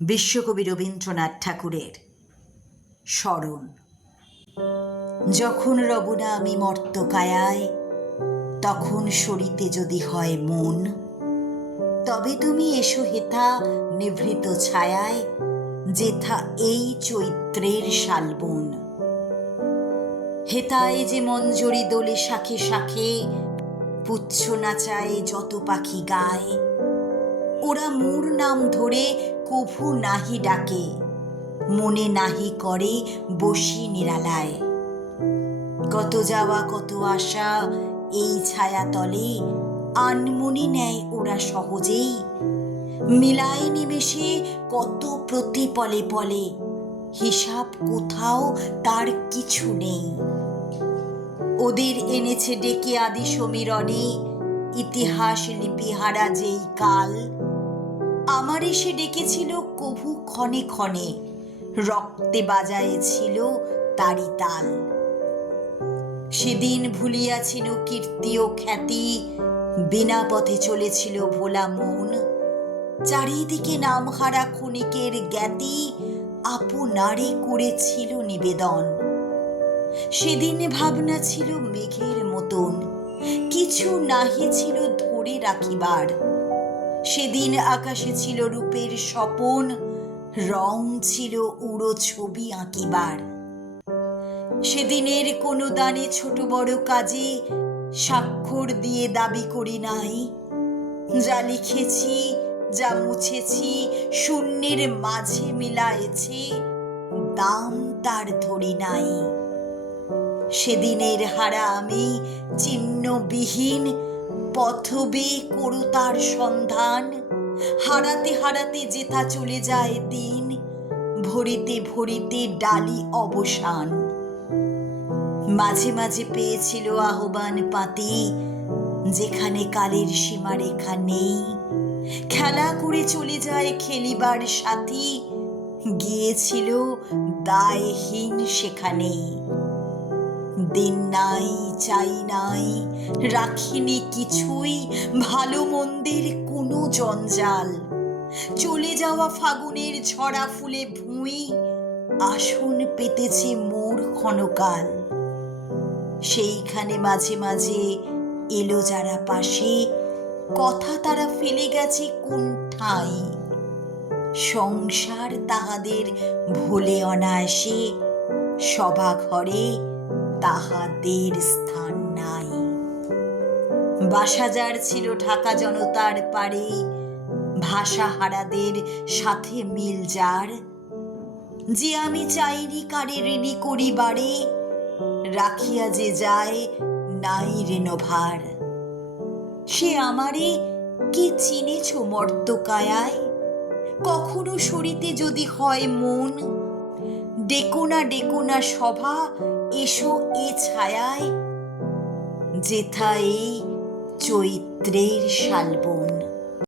বিশ্বকবি রবীন্দ্রনাথ ঠাকুরের স্মরণ। যখন রব না আমি মর্তকায়ায়, তখন সরিতে যদি হয় মন, তবে তুমি এসো হেথা নিভৃত ছায়ায়, যেথা এই চৈত্রের শালবন। হেতায় যে মঞ্জরি দোলে শাখে শাখে, পুচ্ছ নাচায় যত পাখি গায়, ওরা মোর নাম ধরে কভু নাহি ডাকে, মনে নাহি করে বসি নিরালায়। কত যাওয়া কত আশা এই ছায়া তলে, আনমনি নেয় ওরা সহজেই, মিলায় নিমেষে কত প্রতি পলে পলে, হিসাব কোথাও তার কিছু নেই। ওদের এনেছে ডেকে আদি সমীরণে, ইতিহাস লিপিহারা যেই কাল, আমার এসে ডেকেছিল কভু ক্ষণে ক্ষণে, রক্তে বাজায়েছিল তারি তাল। সেদিন ভুলিয়াছিল কীর্তি ও খ্যাতি, বিনা পথে চলেছিল ভোলা মন, চারিদিকে নামহারা ক্ষণিকের জ্ঞাতি, আপনারে করেছিল নিবেদন। সেদিন ভাবনা ছিল মেঘের মতন, কিছু নাহি ছিল ধরে রাখিবার। সেদিন আকাশে ছিল রূপের স্বপন, রং ছিল উড়ো ছবি আঁকিবার। সেদিনের কোনো দানে ছোট বড় কাজে স্বাক্ষর দিয়ে দাবি করি নাই, যা লিখেছি যা মুছেছি শূন্যের মাঝে মিলায়েছি, দাম তার ধরি নাই। সেদিনের হারা আমি চিহ্নবিহীন, পথবে করো তার সন্ধান, হারাতে হারাতে যেথা চলে যায় দিন, ভরিতে ভরিতে ডালি অবসান। মাঝে মাঝে পেয়েছিল আহ্বান পাতি, যেখানে কালের সীমারেখা নেই, খেলা করে চলে যায় খেলিবার সাথী, গিয়েছিল দায়হীন সেখানেই। দিন নাই চাই নাই রাখিনি কিছুই, ভালো মন্দের কোনো জঞ্জাল, চলে যাওয়া ফাগুনের ঝরা ফুলে ভুঁই, আসন পেতেছে মোর ক্ষণকাল। সেইখানে মাঝে মাঝে এলো যারা পাশে, কথা তারা ফেলে গেছে কোন ঠাঁই, সংসার তাহাদের ভোলে অনায়াসে, সভা ঘরে তাহাদের স্থান নাই। বাসাজার ছিল ঢাকা জনতার পারে, ভাষা হারাদের সাথে মিল যার, যে আমি চাইনি কারে ঋণী করিবারে, রাখিয়া যে যায় নাই রেণভার। সে আমারে কি চিনেছ মর্তকায়ায়, কখনো সরিতে যদি হয় মন, ডেকো না সভা এসো এ ছায়ায়, যেথা এই চৈত্রের শালবন।